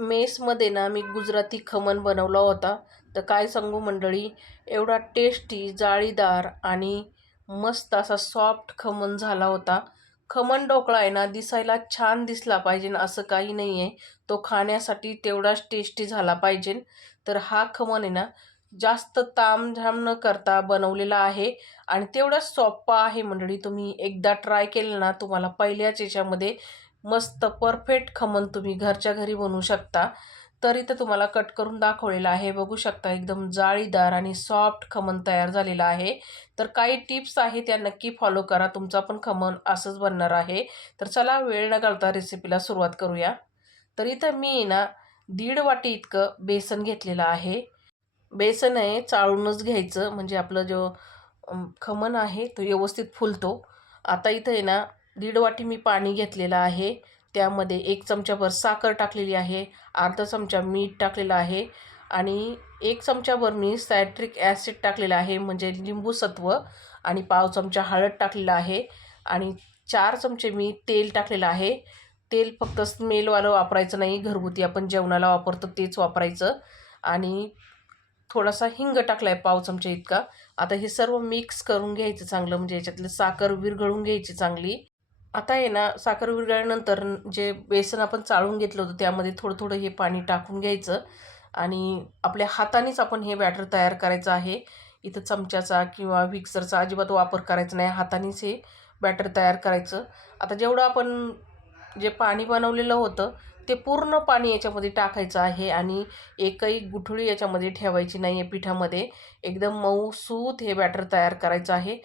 मेसमध्ये ना मी गुजराती खमण बनवला होता. तर काय सांगू मंडळी एवढा टेस्टी जाळीदार आणि मस्त असा सॉफ्ट खमण झाला होता. खमण ढोकळा आहे ना दिसायला छान दिसला पाहिजे ना असं काही नाही आहे तो खाण्यासाठी तेवढाच टेस्टी झाला पाहिजे. तर हा खमण आहे ना जास्त तामझाम न करता बनवलेला आहे आणि तेवढाच सोप्पा आहे मंडळी. तुम्ही एकदा ट्राय केलं ना तुम्हाला पहिल्याच याच्यामध्ये मस्त परफेक्ट खमण तुम्ही घरच्या घरी बनवू शकता. तर इथं तुम्हाला कट करून दाखवलेलं आहे. बघू शकता एकदम जाळीदार आणि सॉफ्ट खमण तयार झालेलं आहे. तर काही टिप्स आहे त्या नक्की फॉलो करा. तुमचा पण खमण असंच बनणार आहे. तर चला वेळ न घालता रेसिपीला सुरुवात करूया. तर इथं मी ना दीड वाटी इतकं बेसन घेतलेलं आहे. बेसन आहे चाळूनच घ्यायचं. म्हणजे आपलं जो खमन खमण आहे तो व्यवस्थित फुलतो. आता इथं आहे ना दीड वाटी मी पाणी घेतलेलं आहे. त्यामध्ये एक चमचाभर साखर टाकलेली आहे. अर्धा चमचा मीठ टाकलेलं आहे. आणि एक चमचाभर मी सायट्रिक ॲसिड टाकलेलं आहे म्हणजे लिंबू सत्व आणि पाव चमचा हळद टाकलेला आहे. आणि चार चमचे मी तेल टाकलेलं आहे. तेल फक्त स्मेलवालं वापरायचं नाही घरगुती आपण जेवणाला वापरतो तेच वापरायचं. आणि थोडासा हिंग टाकला आहे पाव चमचा इतका. आता हे सर्व मिक्स करून घ्यायचं चांगलं म्हणजे याच्यातलं साखर विरघळून घ्यायची चांगली. आता आहे ना साखर विरघळल्यानंतर जे बेसन आपण चाळून घेतलं होतं त्यामध्ये थोडं थोडं हे पाणी टाकून घ्यायचं आणि आपल्या हातानेच आपण हे बॅटर तयार करायचं आहे. इथं चमच्याचा किंवा विक्सरचा अजिबात वापर करायचा नाही हातानेच हे बॅटर तयार करायचं. आता जेवढं आपण जे पाणी बनवलेलं होतं ते पूर्ण पाणी याच्यामध्ये टाकायचं आहे आणि एकही गुठळी याच्यामध्ये ठेवायची नाही आहे पिठामध्ये. एकदम मऊसूत हे बॅटर तयार करायचं आहे.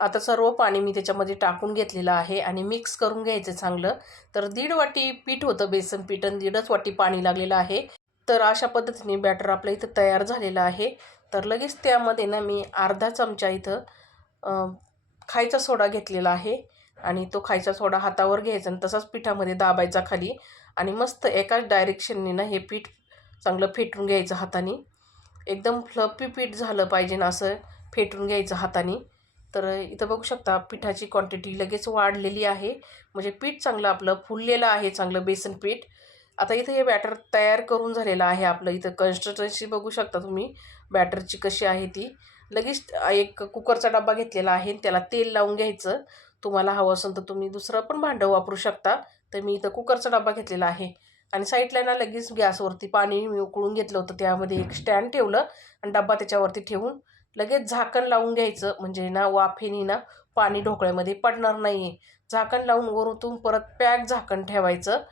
आता सर्व पाणी मी त्याच्यामध्ये टाकून घेतलेलं आहे आणि मिक्स करून घ्यायचं चांगलं. तर दीड वाटी पीठ होतं बेसन पीठ आणि दीडच वाटी पाणी लागलेलं आहे. तर अशा पद्धतीने बॅटर आपलं इथं तयार झालेलं आहे. तर लगेच त्यामध्ये ना मी अर्धा चमचा इथं खायचा सोडा घेतलेला आहे आणि तो खायचा सोडा हातावर घ्यायचा आणि तसाच पिठामध्ये दाबायचा खाली आणि मस्त एकाच डायरेक्शनने ना हे पीठ चांगलं फेटून घ्यायचं हाताने. एकदम फ्लपी पीठ झालं पाहिजे ना असं फेटून घ्यायचं हाताने. तर इथं बघू शकता पिठाची क्वांटिटी लगेच वाढलेली आहे. म्हणजे पीठ चांगलं आपलं फुललेलं आहे चांगलं बेसन पीठ. आता इथं हे बॅटर तयार करून झालेलं आहे आपलं. इथं कन्स्टन्सी बघू शकता तुम्ही बॅटरची कशी आहे ती. लगेच एक कुकरचा डबा घेतलेला आहे त्याला तेल लावून घ्यायचं. तुम्हाला हवं असेल तर तुम्ही दुसरं पण भांडं वापरू शकता. तर मी इथं कुकरचा डबा घेतलेला आहे. आणि साईडला ना लगेच गॅसवरती पाणी मी उकळून घेतलं होतं. त्यामध्ये एक स्टँड ठेवलं आणि डबा त्याच्यावरती ठेवून लगेच झाकण लावून घ्यायचं. म्हणजे ना वाफेनी ना पाणी ढोकळ्यामध्ये पडणार नाही आहे झाकण लावून वरून परत पॅक झाकण ठेवायचं.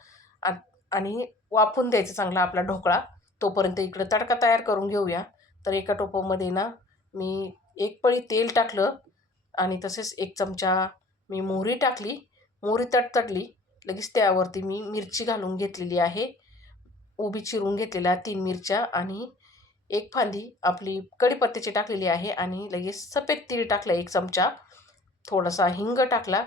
आ- आणि वाफून द्यायचं चांगला आपला ढोकळा. तोपर्यंत इकडं तडका तयार करून घेऊया. तर एका टोपामध्ये ना मी एक पळी तेल टाकलं आणि तसेच एक चमचा मी मोहरी टाकली. मोहरी तटतटली. लगेच त्यावरती मी मिरची घालून घेतलेली आहे. उभी चिरून घेतलेल्या तीन मिरच्या आणि एक फांदी आपली कढीपत्त्याची टाकलेली आहे आणि लगेच सफेद तीळ टाकलं एक चमचा. थोडासा हिंग टाकला.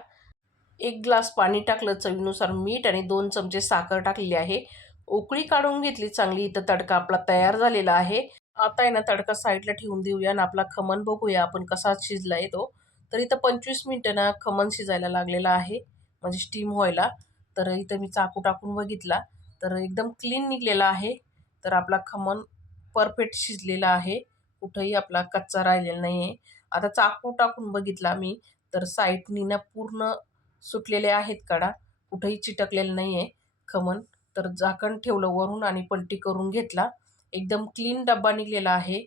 एक ग्लास पाणी टाकलं चवीनुसार मीठ आणि दोन चमचे साखर टाकलेली आहे. उकळी काढून घेतली चांगली इथं तडका आपला तयार झालेला आहे. आता आहे ना तडका साईडला ठेवून देऊया आणि आपला खमण बघूया आपण कसा शिजला आहे तो. तर इथं पंचवीस मिनटं ना खमण शिजायला लागलेला आहे म्हणजे स्टीम व्हायला. तर इथं मी चाकू टाकून बघितला. तर एकदम क्लीन निघलेला आहे. तर आपला खमण परफेक्ट शिजलेला आहे. कुठंही आपला कच्चा राहिलेला नाही आहे आता चाकू टाकून बघितला मी तर साईडनी ना पूर्ण सुटलेले आहेत कडा. कुठंही चिटकलेलं नाही आहे खमण तर झाकण ठेवलं वरून आणि पलटी करून घेतला. एकदम क्लीन डब्बा निघलेला आहे.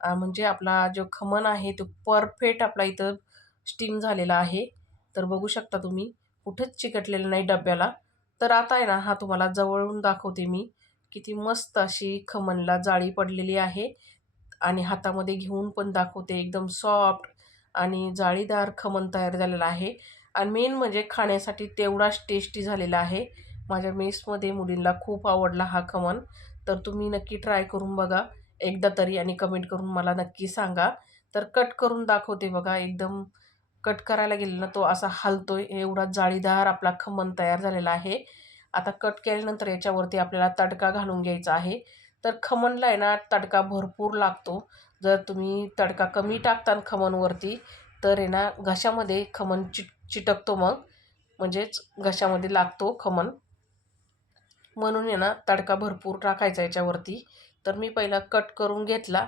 म्हणजे आपला जो खमण आहे तो परफेक्ट आपला इथं स्टीम झालेला आहे. तर बघू शकता तुम्ही कुठेच चिकटलेलं नाही डब्याला. तर आता आहे ना हा तुम्हाला जवळून दाखवते मी. किती मस्त अशी खमनला जाळी पडलेली आहे. आणि हातामध्ये घेऊन पण दाखवते एकदम सॉफ्ट आणि जाळीदार खमण तयार झालेलं आहे. आणि मेन म्हणजे खाण्यासाठी तेवढाच टेस्टी झालेला आहे. माझ्या मेसमध्ये मुलींना खूप आवडला हा खमन तर तुम्ही नक्की ट्राय करून बघा. एकदा तरी आणि कमेंट करून मला नक्की सांगा. तर कट करून दाखवते बघा. एकदम कट करायला गेलं ना तो असा हलतोय. एवढा जाळीदार आपला खमन तयार झालेला आहे. आता कट केल्यानंतर याच्यावरती आपल्याला तडका घालून घ्यायचा आहे. तर खमणला आहे ना तडका भरपूर लागतो. जर तुम्ही तडका कमी टाकता खमणवरती तर आहे ना घशामध्ये खमण चिट चिटकतो मग. म्हणजेच घशामध्ये लागतो खमण. म्हणून आहे ना तडका भरपूर टाकायचा याच्यावरती. तर मी पहिला कट करून घेतला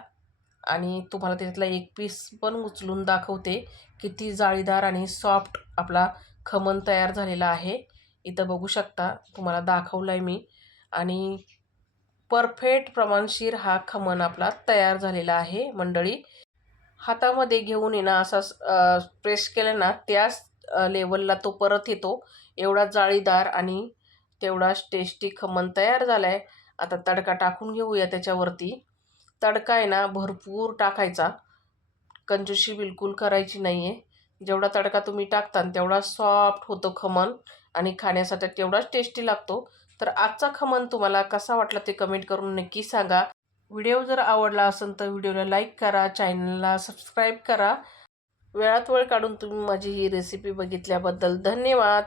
आणि तुम्हाला त्याच्यातला एक पीस पण उचलून दाखवते किती जाळीदार आणि सॉफ्ट आपला खमण तयार झालेला आहे. इथं बघू शकता तुम्हाला दाखवलं आहे मी. आणि परफेक्ट प्रमाणशीर हा खमण आपला तयार झालेला आहे मंडळी. हातामध्ये घेऊन येणं असा प्रेस केलं ना त्याच लेवलला तो परत येतो. एवढा जाळीदार आणि तेवढाच टेस्टी खमण तयार झाला आहे आता तडका टाकून घेऊया त्याच्यावरती. तडका आहे ना भरपूर टाकायचा. कंजूशी बिलकुल करायची नाही आहे जेवढा तडका तुम्ही टाकता तेवढा सॉफ्ट होतो खमण. आणि खाण्यासाठी तेवढाच टेस्टी लागतो. तर आजचा खमन तुम्हाला कसा वाटला ते कमेंट करून नक्की सांगा. व्हिडिओ जर आवडला असेल तर व्हिडिओला लाईक करा चॅनलला सबस्क्राईब करा. वेळात वेळ काढून तुम्ही माझी ही रेसिपी बघितल्याबद्दल धन्यवाद.